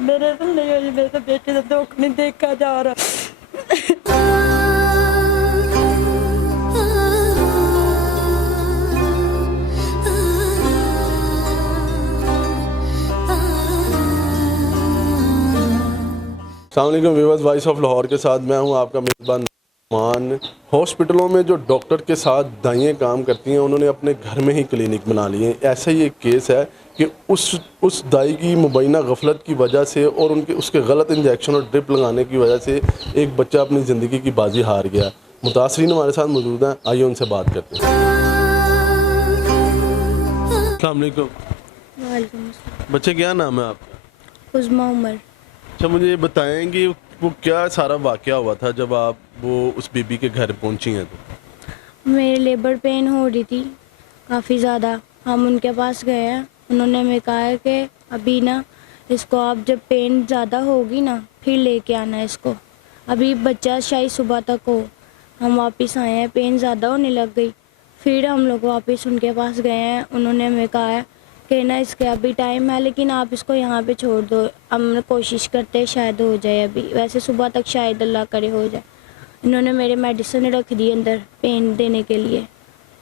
मेरे तो नहीं हुई, मेरे तो बेटे का दुख नहीं देखा जा रहा। अस्सलाम वालेकुम व्यूअर्स, वॉइस ऑफ लाहौर के साथ मैं हूं आपका मेज़बान मान। हॉस्पिटलों में जो डॉक्टर के साथ दाइयाँ काम करती हैं उन्होंने अपने घर में ही क्लिनिक बना लिए हैं। ऐसा ही एक केस है कि उस दाई की मुबैना गफलत की वजह से और उसके गलत इंजेक्शन और ड्रिप लगाने की वजह से एक बच्चा अपनी ज़िंदगी की बाजी हार गया। मुतासरीन हमारे साथ मौजूद हैं, आइए उनसे बात करते हैं। अस्सलाम वालेकुम। वालेकुम अस्सलाम। बच्चे क्या नाम है आपका? उज़्मा उमर। अच्छा, मुझे ये बताएंगे वो क्या सारा वाक़या हुआ था जब आप वो उस बीबी के घर पहुंची हैं तो? मेरे लेबर पेन हो रही थी काफ़ी ज़्यादा। हम उनके पास गए हैं, उन्होंने हमें कहा है कि अभी ना इसको आप जब पेन ज़्यादा होगी ना फिर लेके आना इसको, अभी बच्चा शायद सुबह तक हो। हम वापस आए हैं, पेन ज़्यादा होने लग गई। फिर हम लोग वापस उनके पास गए हैं, उन्होंने हमें कहा है कि ना इसके अभी टाइम है लेकिन आप इसको यहाँ पे छोड़ दो, हम कोशिश करते हैं शायद हो जाए, अभी वैसे सुबह तक शायद अल्लाह करे हो जाए। इन्होंने मेरे मेडिसिन रख दी अंदर पेन देने के लिए।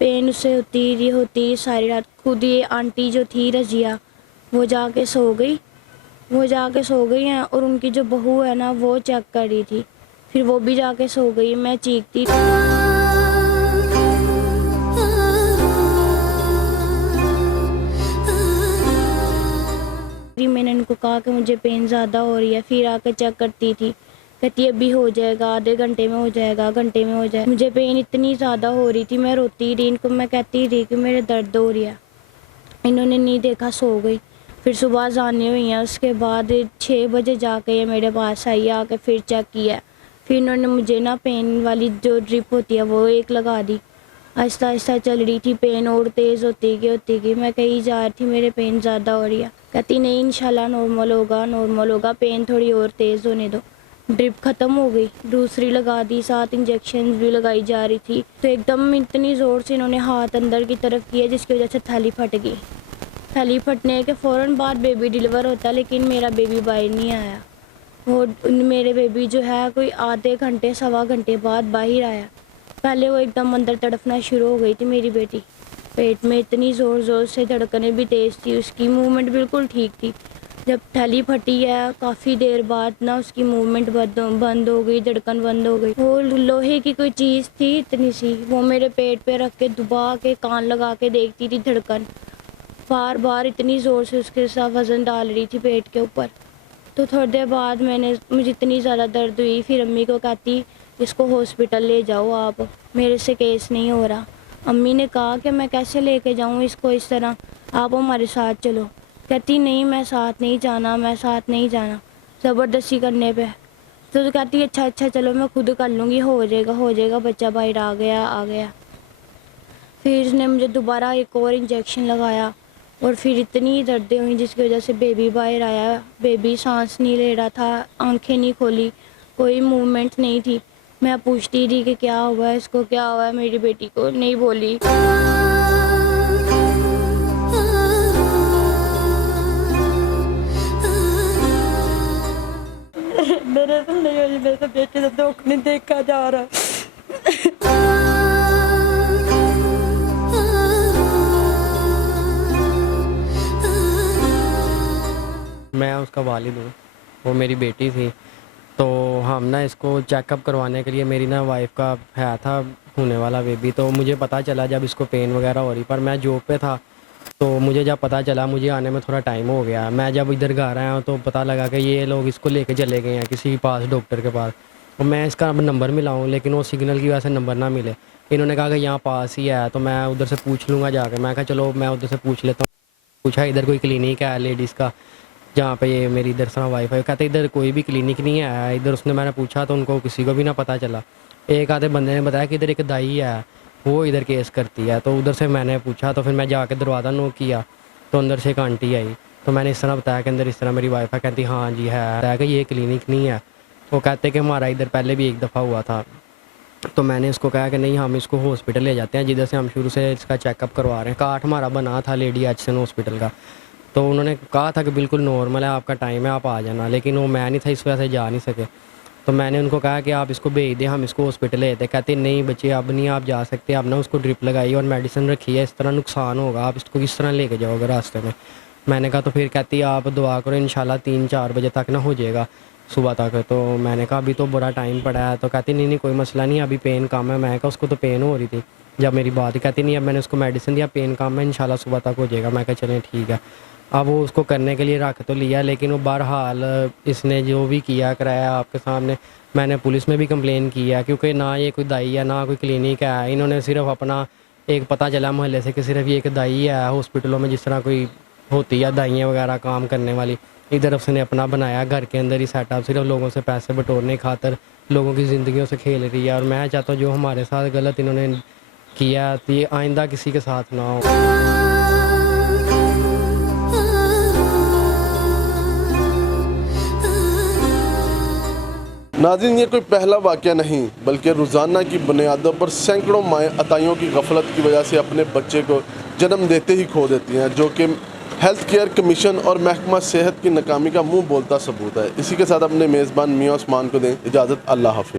पेन उससे होती सारी रात। खुद ये आंटी जो थी रजिया वो जाके सो गई हैं और उनकी जो बहू है ना वो चेक कर रही थी, फिर वो भी जाके सो गई। मैं चीखती मैंने इनको कहा कि मुझे पेन ज़्यादा हो रही है, फिर आकर चेक करती थी, कहती अभी हो जाएगा, आधे घंटे में हो जाएगा, घंटे में हो जाएगा। मुझे पेन इतनी ज़्यादा हो रही थी, मैं रोती रही, इनको मैं कहती रही कि मेरे दर्द हो रही है। इन्होंने नहीं देखा, सो गई। फिर सुबह जाने हुई हैं, उसके बाद 6 बजे जाके ये मेरे पास आई, आके फिर चेक किया। फिर इन्होंने मुझे ना पेन वाली जो ड्रिप होती है वो एक लगा दी। आहिस्ता आहिस्ता चल रही थी, पेन और तेज़ होती गई। मैं कहीं जा रही थी, मेरे पेन ज़्यादा हो रही है, कहती नहीं इंशाल्लाह नॉर्मल होगा, पेन थोड़ी और तेज़ होने दो। ड्रिप ख़त्म हो गई, दूसरी लगा दी, 7 इंजेक्शन भी लगाई जा रही थी। तो एकदम इतनी ज़ोर से इन्होंने हाथ अंदर की तरफ किया जिसकी वजह से थैली फट गई। थैली फटने के फ़ौरन बाद बेबी डिलीवर होता, लेकिन मेरा बेबी बाहर नहीं आया। वो मेरे बेबी जो है कोई आधे घंटे सवा घंटे बाद बाहर आया। पहले वो एकदम अंदर तड़पना शुरू हो गई थी मेरी बेटी, पेट में इतनी ज़ोर से, धड़कनें भी तेज़ थी, उसकी मूवमेंट बिल्कुल ठीक थी। जब थैली फटी है काफ़ी देर बाद ना उसकी मूवमेंट बंद हो गई, धड़कन बंद हो गई। वो लोहे की कोई चीज़ थी इतनी सी, वो मेरे पेट पे रख के दबा के कान लगा के देखती थी, धड़कन बार बार इतनी ज़ोर से उसके साथ वज़न डाल रही थी पेट के ऊपर। तो थोड़ी देर बाद मुझे इतनी ज़्यादा दर्द हुई, फिर अम्मी को कहती इसको हॉस्पिटल ले जाओ आप, मेरे से केस नहीं हो रहा। अम्मी ने कहा कि मैं कैसे लेके जाऊँ इसको इस तरह, आप हमारे साथ चलो। कहती नहीं मैं साथ नहीं जाना, ज़बरदस्ती करने पे। तो कहती अच्छा चलो मैं खुद कर लूँगी, हो जाएगा, बच्चा बाहर आ गया। फिर उसने मुझे दोबारा एक और इंजेक्शन लगाया और फिर इतनी दर्दें हुई जिसकी वजह से बेबी बाहर आया। बेबी सांस नहीं ले रहा था, आंखें नहीं खोली, कोई मूवमेंट नहीं थी। मैं पूछती थी कि क्या हुआ है इसको, क्या हुआ है मेरी बेटी को, नहीं बोली। मेरे तो नहीं हुई, मेरे तो बेटे का दुख नहीं देखा जा रहा। मैं उसका वालिद हूँ, वो मेरी बेटी थी। तो हम ना इसको चेकअप करवाने के लिए, मेरी ना वाइफ का है था होने वाला बेबी, तो मुझे पता चला जब इसको पेन वगैरह हो रही, पर मैं जॉब पे था। तो मुझे जब पता चला, मुझे आने में थोड़ा टाइम हो गया। मैं जब इधर घर आया तो पता लगा कि ये लोग इसको लेके चले गए हैं किसी पास डॉक्टर के पास। और मैं इसका नंबर मिलाऊँ लेकिन वो सिग्नल की वजह से नंबर ना मिले। इन्होंने कहा कि यहाँ पास ही है, तो मैं उधर से पूछ लूँगा जाके। मैं कहा चलो मैं उधर से पूछ लेता हूँ। पूछा इधर कोई क्लिनिक है लेडीज़ का जहाँ पे ये मेरी इधर से वाइफ है, कहते इधर कोई भी क्लिनिक नहीं है इधर। उसने मैंने पूछा तो उनको किसी को भी ना पता चला। एक आधे बंदे ने बताया कि इधर एक दाई है वो इधर केस करती है। तो उधर से मैंने पूछा, तो फिर मैं जाके दरवाज़ा नॉक किया तो अंदर से एक आंटी आई। तो मैंने इस तरह बताया कि अंदर इस तरह मेरी वाइफ है। कहती हाँ जी है कि ये क्लिनिक नहीं है। वो कहते कि हमारा इधर पहले भी एक दफ़ा हुआ था। तो मैंने इसको कहा कि नहीं हम इसको हॉस्पिटल ले जाते हैं जिधर से हम शुरू से इसका चेकअप करवा रहे हैं। कार्ड हमारा बना था लेडी एचसन हॉस्पिटल का। तो उन्होंने कहा था कि बिल्कुल नॉर्मल है, आपका टाइम है, आप आ जाना, लेकिन वो मैं नहीं था, इस वजह से जा नहीं सके। तो मैंने उनको कहा कि आप इसको भेज दें, हम इसको हॉस्पिटल ले जाते। कहते नहीं बच्चे अब नहीं आप जा सकते, आप ना उसको ड्रिप लगाई और मेडिसिन रखी है, इस तरह नुकसान होगा, आप इसको किस तरह लेके जाओगे रास्ते में। मैंने कहा तो फिर कहती आप दुआ करो, इंशाल्लाह 3-4 बजे तक ना हो जाएगा सुबह तक। तो मैंने कहा अभी तो बड़ा टाइम पड़ा है। तो कहती नहीं नहीं कोई मसला नहीं, अभी पेन कम है। मैं कहा उसको तो पेन हो रही थी जब मेरी बात, कहती नहीं अब मैंने उसको मेडिसिन दिया, पेन कम है, इंशाल्लाह सुबह तक हो जाएगा। मैं कहा चलें ठीक है। अब वो उसको करने के लिए रख तो लिया, लेकिन वो बहरहाल इसने जो भी किया कराया आपके सामने, मैंने पुलिस में भी कंप्लेन की है, क्योंकि ना ये कोई दाई है ना कोई क्लिनिक है। इन्होंने सिर्फ अपना एक पता चला मोहल्ले से कि सिर्फ ये एक दाई है हॉस्पिटलों में, जिस तरह कोई होती है दाइयाँ वगैरह काम करने वाली, इधर उसने अपना बनाया घर के अंदर ही सेटअप, सिर्फ लोगों से पैसे बटोरने खातर लोगों की ज़िंदगियों से खेल रही है। और मैं चाहता हूँ जो हमारे साथ गलत इन्होंने किया तो ये आइंदा किसी के साथ ना हो। नाज़रीन, ये कोई पहला वाक़या नहीं बल्कि रोज़ाना की बुनियादों पर सैकड़ों माएँ अताइयों की गफलत की वजह से अपने बच्चे को जन्म देते ही खो देती हैं, जो कि हेल्थ केयर कमीशन और महकमा सेहत की नाकामी का मुंह बोलता सबूत है। इसी के साथ अपने मेज़बान मियां उस्मान को दें इजाज़त। अल्लाह हाफ़िज़।